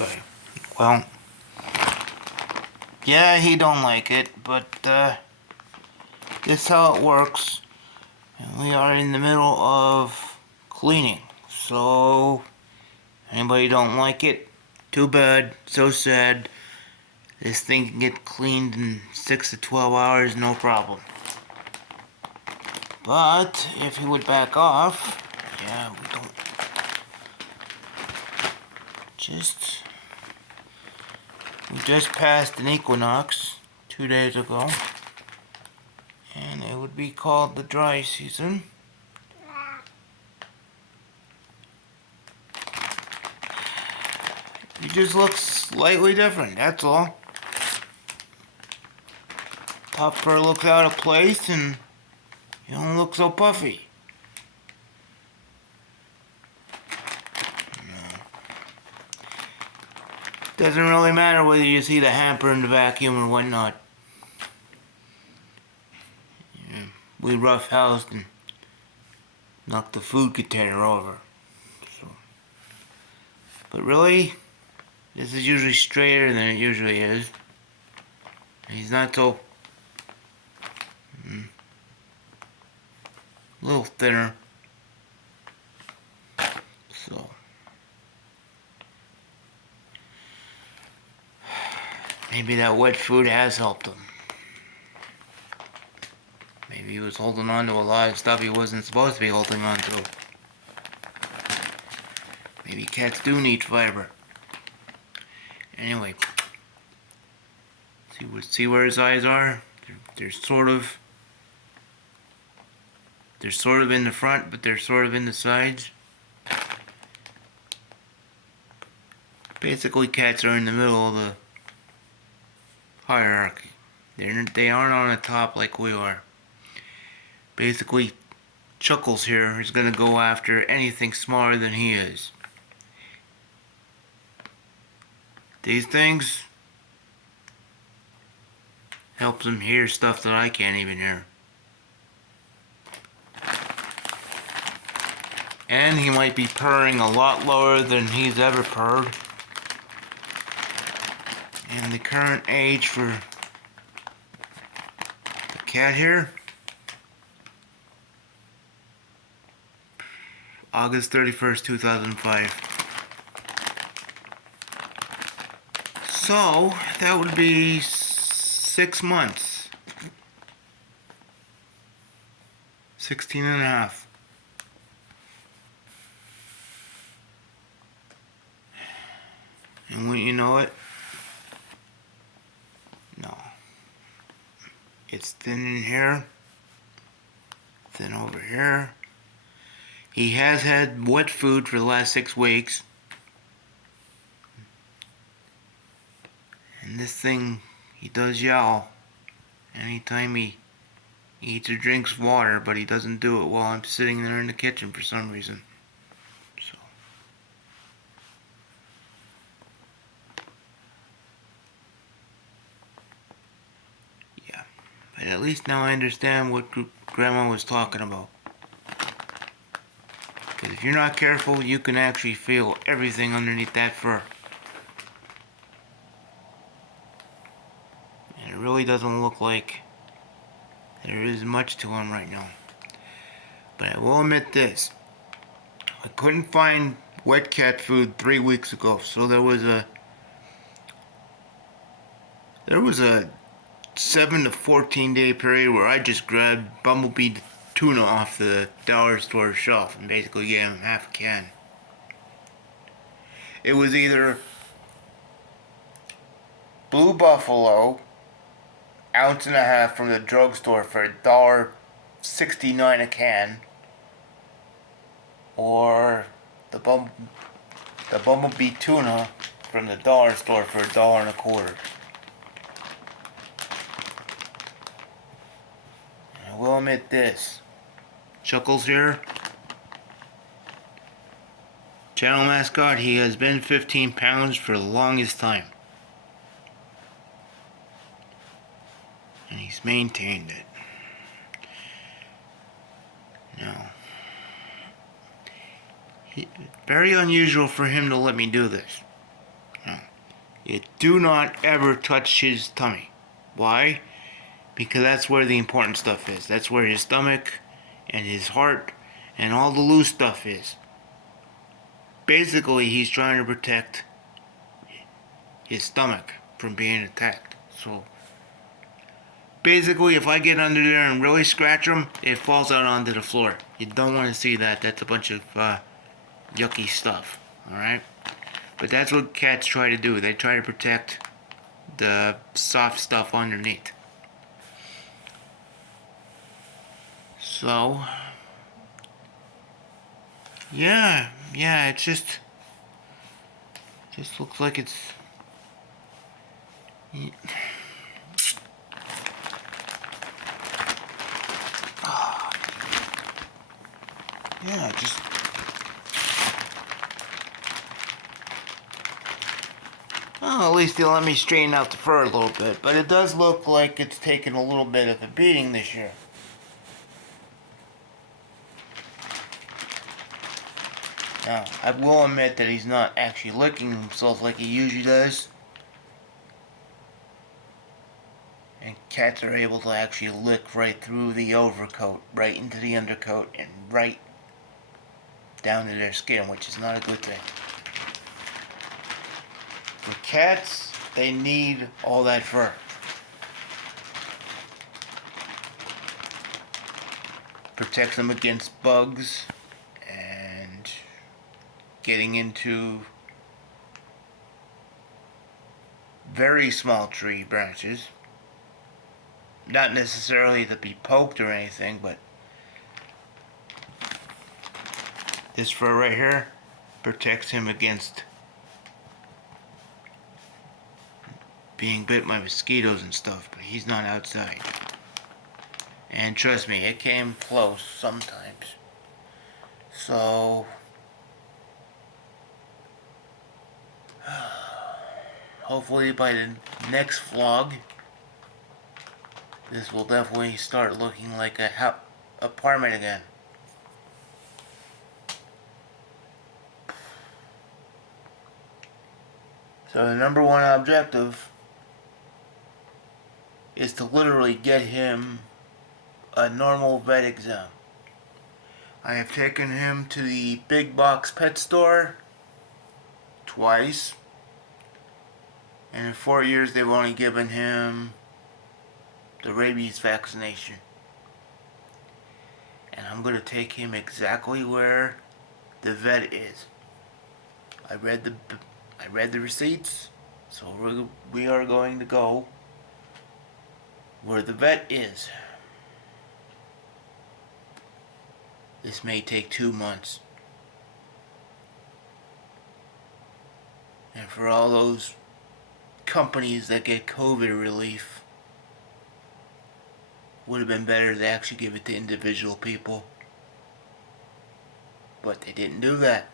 Okay. Well, yeah, he don't like it, but this is how it works. And we are in the middle of cleaning. So, anybody don't like it, too bad, so sad. This thing can get cleaned in 6 to 12 hours, no problem. But, if he would back off, yeah, we don't... We just passed an equinox 2 days ago. And it would be called the dry season. He just looks slightly different, that's all. Top fur looks out of place and you don't look so puffy. Doesn't really matter whether you see the hamper in the vacuum or whatnot. Yeah, we roughhoused and knocked the food container over. So. But really, this is usually straighter than it usually is. He's not so... a little thinner. So... maybe that wet food has helped him. Maybe he was holding on to a lot of stuff he wasn't supposed to be holding on to. Maybe cats do need fiber. Anyway, see where his eyes are? They're sort of in the front, but they're sort of in the sides. Basically, cats are in the middle of the hierarchy. They aren't on the top like we are. Basically, Chuckles here is going to go after anything smaller than he is. These things helps him hear stuff that I can't even hear. And he might be purring a lot lower than he's ever purred. And the current age for the cat here, August 31st, 2005. So, that would be 6 months. 16 and a half. And when you know it, no. It's thin in here, thin over here. He has had wet food for the last 6 weeks. And this thing, he does yowl anytime he eats or drinks water, but he doesn't do it while I'm sitting there in the kitchen for some reason. So. Yeah. But at least now I understand what Grandma was talking about. Because if you're not careful, you can actually feel everything underneath that fur. And it really doesn't look like there is much to him right now. But I will admit this. I couldn't find wet cat food 3 weeks ago, so there was a 7 to 14 day period where I just grabbed bumblebee tuna off the dollar store shelf and basically gave him half a can. It was either Blue Buffalo, ounce and a half from the drugstore for $1.69 a can, or the bumblebee tuna from the dollar store for $1.25. I will admit this. Chuckles here, channel mascot, he has been 15 pounds for the longest time. And he's maintained it. Now, very unusual for him to let me do this. You do not ever touch his tummy. Why? Because that's where the important stuff is. That's where his stomach and his heart and all the loose stuff is. Basically, he's trying to protect his stomach from being attacked. So, basically, if I get under there and really scratch him, it falls out onto the floor. You don't want to see that. That's a bunch of yucky stuff. Alright? But that's what cats try to do. They try to protect the soft stuff underneath. So, yeah, it just looks like it's, yeah, just, well, at least they'll let me straighten out the fur a little bit, but it does look like it's taken a little bit of a beating this year. Now, I will admit that he's not actually licking himself like he usually does. And cats are able to actually lick right through the overcoat, right into the undercoat, and right down to their skin, which is not a good thing. For cats, they need all that fur. Protects them against bugs and getting into very small tree branches. Not necessarily to be poked or anything, but this fur right here protects him against being bit by mosquitoes and stuff, but he's not outside. And trust me, it came close sometimes. So, hopefully by the next vlog, this will definitely start looking like a apartment again. So the number one objective is to literally get him a normal vet exam. I have taken him to the big box pet store twice, and in 4 years they've only given him the rabies vaccination. And I'm going to take him exactly where the vet is. I read the receipts, so we are going to go where the vet is. This may take 2 months. And for all those companies that get COVID relief, would have been better to actually give it to individual people. But they didn't do that.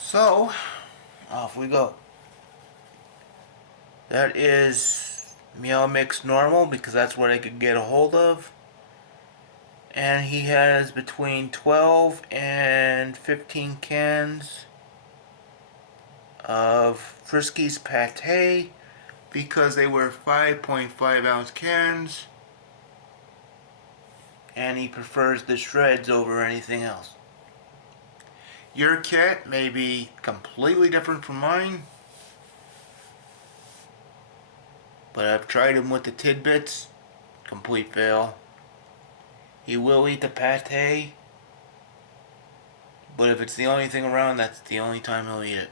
So, off we go. That is Meow Mix Normal, because that's what I could get a hold of. And he has between 12 and 15 cans of Friskies Pate, because they were 5.5 ounce cans, and he prefers the shreds over anything else. Your cat may be completely different from mine, but I've tried him with the tidbits. Complete fail. He will eat the pate, but if it's the only thing around, that's the only time he'll eat it.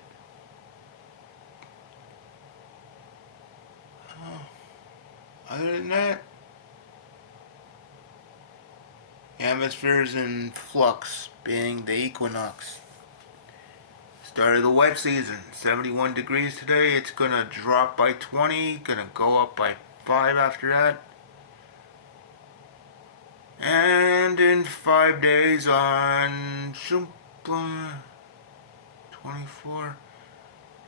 Other than that, the atmosphere is in flux, being the equinox. Start of the wet season, 71 degrees today. It's gonna drop by 20, gonna go up by 5 after that. And in 5 days on 24,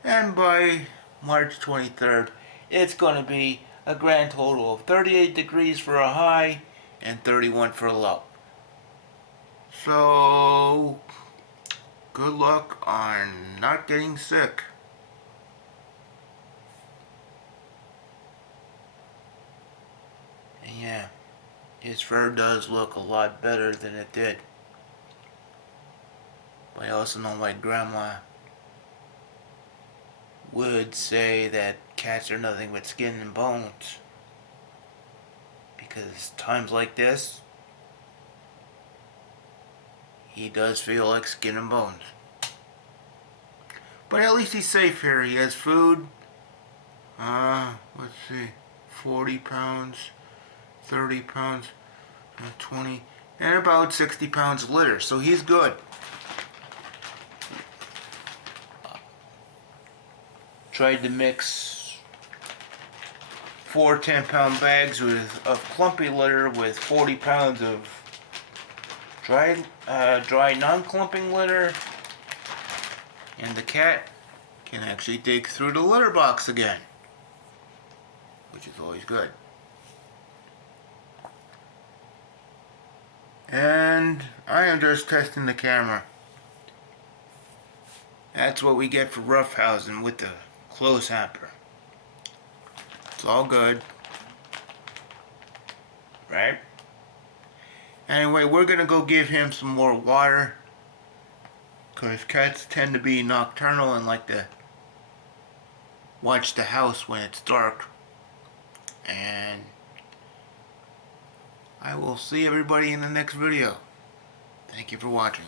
and by March 23rd, it's gonna be a grand total of 38 degrees for a high and 31 for a low. So, good luck on not getting sick. And yeah, his fur does look a lot better than it did. But I also know my grandma would say that cats are nothing but skin and bones. Because times like this, he does feel like skin and bones. But at least he's safe here. He has food. Let's see. 40 pounds, 30 pounds, 20, and about 60 pounds of litter. So he's good. Tried to mix 4 10-pound bags of clumpy litter with 40 pounds of dry non-clumping litter, and the cat can actually dig through the litter box again, which is always good. And I am just testing the camera. That's what we get for roughhousing with the clothes hamper. It's all good, right? Anyway, we're gonna go give him some more water, because cats tend to be nocturnal and like to watch the house when it's dark. And I will see everybody in the next video. Thank you for watching.